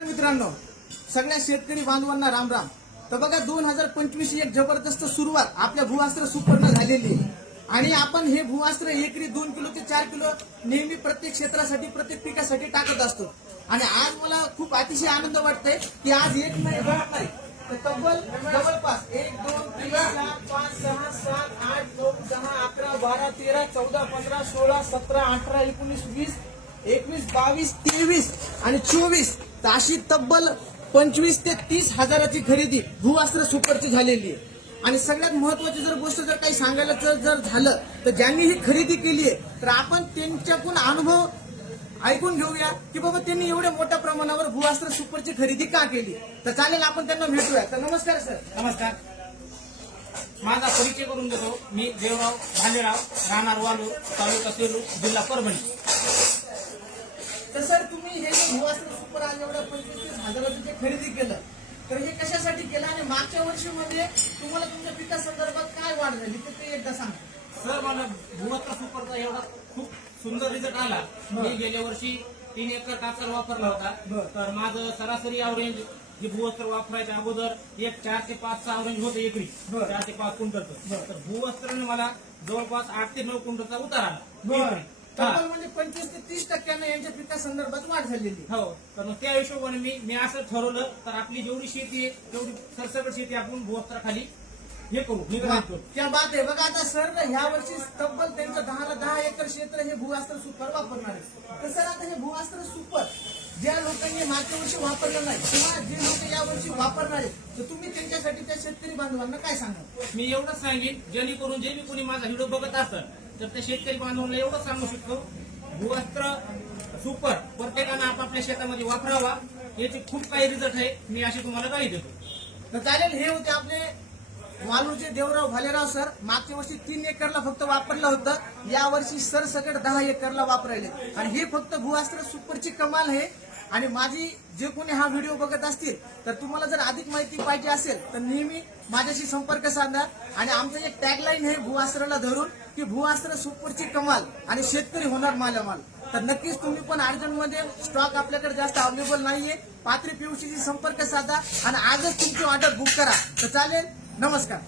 मित्रांनो, सगळ्या शेतकरी बांधवांना राम राम. तर बघा 2025 एक जबरदस्त सुरुवात आपल्या भूअस्त्र सुपरनं झालेली आहे. आणि आपण हे भूअस्त्र एकरी 2 किलो ते 4 किलो नेहमी प्रत्येक क्षेत्रासाठी प्रत्येक पिकासाठी टाकत असतो. आणि आज मला खूप अतिशय आनंद वाटतोय की आज एक नाही दोन नाही तर तब्बल जवळपास 1 2 3 4 5 6 7 8 9 10 11 12 13 14 15 16 17 18 19 20 21 22 23 आणि 24 तर अशी तब्बल 25 ते 30 हजाराची खरेदी भूअस्त्र सुपरची झालेली आहे. आणि सगळ्यात महत्वाची जर गोष्ट जर काही सांगायला जर झालं तर ज्यांनी ही खरेदी केली आहे तर आपण त्यांच्याकडून अनुभव ऐकून घेऊया की बाबा त्यांनी एवढ्या मोठ्या प्रमाणावर भूअस्त्र सुपरची खरेदी का केली. तर चालेल, आपण त्यांना भेटूया. तर नमस्कार सर. नमस्कार. माझा परिचय करून देतो. मी देवराव भालेराव, राहणार वालूर, तालुका सेलू, जिल्हा परभणी. तर सर, तुम्ही हे जे भूअस्त्र सुपर आज एवढ्या 25-30 हजाराचं जे खरेदी केलं तर हे कशासाठी केलं आणि मागच्या वर्षीमध्ये तुम्हाला तुमच्या पिकासंदर्भात काय वाढ झाली ते एकदा सांगा. सर, मला भूअस्त्र सुपरचा एवढा खूप सुंदर रिझल्ट आला. मी गेल्या वर्षी 3 एकर काचाल वापरला होता. तर माझं सरासरी अवरेंज जे भूअस्त्र वापरायच्या अगोदर एक 4 ते 5 अवरेंज होतं एकरी, 4 ते 5 क्विंटलचं. तर भूअस्त्राने मला जवळपास 8 ते 9 क्विंटलचा उतार आला. म्हणजे 25 ते 30% यांच्या पिकासंदर्भात वाढ झालेली. हो, तर मग त्या हिशोबाने मी असं ठरवलं तर आपली जेवढी शेती आहे तेवढी सरसकट शेती आपण भूअस्त्राखाली हे करू. त्या बात आहे. बघा आता सर ह्या वर्षी तब्बल त्यांचं 10 एकर क्षेत्र हे भूअस्त्र सुपर वापरणार आहे. तर सर, आता हे भूअस्त्र सुपर ज्या लोकांनी मागच्या वर्षी वापरलं नाही किंवा जे लोक या वर्षी वापरणार आहे तर तुम्ही त्यांच्यासाठी त्या शेतकरी बांधवांना काय सांगा. मी एवढंच सांगेन, जेणेकरून जे मी कोणी माझा व्हिडिओ बघत असेल तर त्या शेतकरी बांधवांना एवढं सांगू शकतो, भूअस्त्र सुपर प्रत्येकानं आपापल्या शेतामध्ये वापरावा. याचे खूप काही रिझल्ट आहे. मी अशी तुम्हाला काही देतो. तर चालेल, हे होते आपले वालूरचे देवराव भालेराव सर. मागच्या वर्षी 3 एकरला फक्त वापरलं होतं, या वर्षी सरसकट 10 एकरला वापरायले. आणि हे फक्त भूअस्त्र सुपरची कमाल आहे. आणि माझी जे कोणी हा व्हिडिओ बघत असतील तर तुम्हाला जर अधिक माहिती पाहिजे असेल तर नेहमी माझ्याशी संपर्क साधा. आणि आमचं एक टॅगलाईन आहे भूअस्त्राला धरून की भूअस्त्र सुपरची कमाल आणि शेतकरी होणार मालामाल. तर नक्कीच तुम्ही पण अर्जंटमध्ये स्टॉक आपल्याकडे जास्त अवेलेबल नाहीये. पाथरी PVC संपर्क साधा आणि आजच तुमची ऑर्डर बुक करा. तर चालेल, नमस्कार.